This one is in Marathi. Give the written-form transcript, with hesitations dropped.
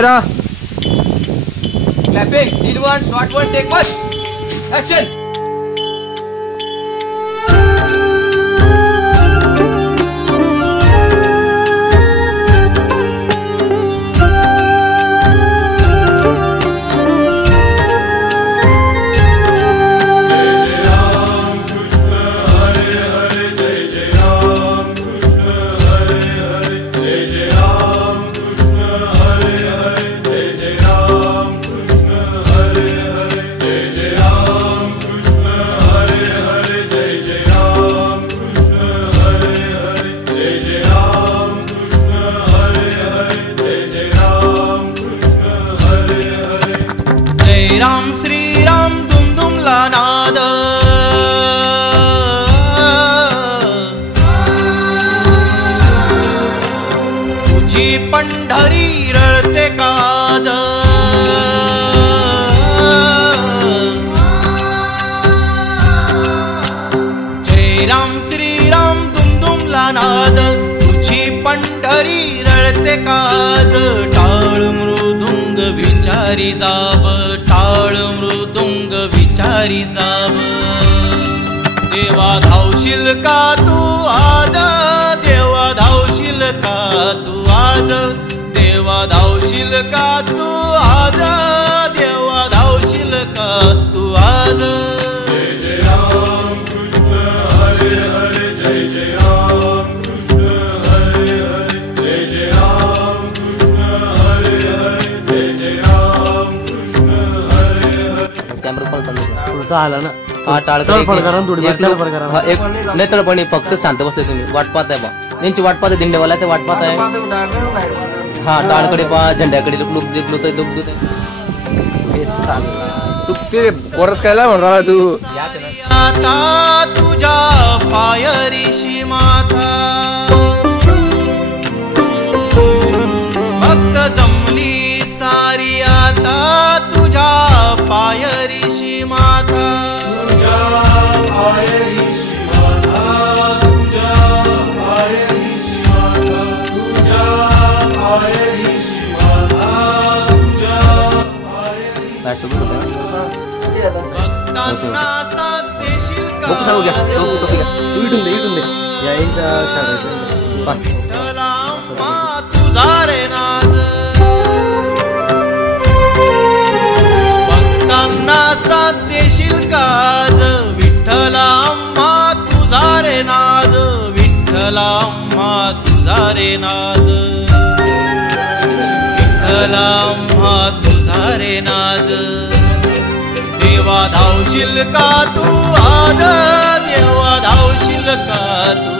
camera. Clapping. Scene 1, shot 1, take 1. Action. Ram Shri Ram दुम दुमला नाद तुझी पंढरी रळते काज जय राम श्री राम दुम दुमला नाद तुझी पंढरी रळते काज टाळ मृदुंग विचारी जाब टाळ मृदुंग विचारी जाब देवा धावशील का तू आज देवा धावशील का तू आज देवा धावशील का तू आज देवा धावशील का तू आज जय जय राम कृष्ण हरे हरे जय जय राम कृष्ण हरे हरे जय जय राम कृष्ण हरे हरे जय जय राम कृष्ण हरे हरे कॅमेरा पण थोडंसं आला ना हा टाळकर एक नाही तळपणी फक्त शांत बसले तुम्ही वाट पाहताय बा त्यांची वाट पाहते दिंडेवाला ते वाट पाहताय हा टाळकडे पहा झेंड्याकडे लुक देखलो तर लुक तू ते कोरस कायला म्हणा तू आता तुझ्या पायरीशी माथा भक्त जमली सारी आता तुझ्या पायरीशी माथा तुझारे नाज भक्तांना साथ देशील काज विठ्ठला अम्मा तुझारे नाज विठ्ठला अम्मा तुझारे नाज विठ्ठला अम्मा तुझारे नाज देवा धावशील का तू आज देवा धावशील का तू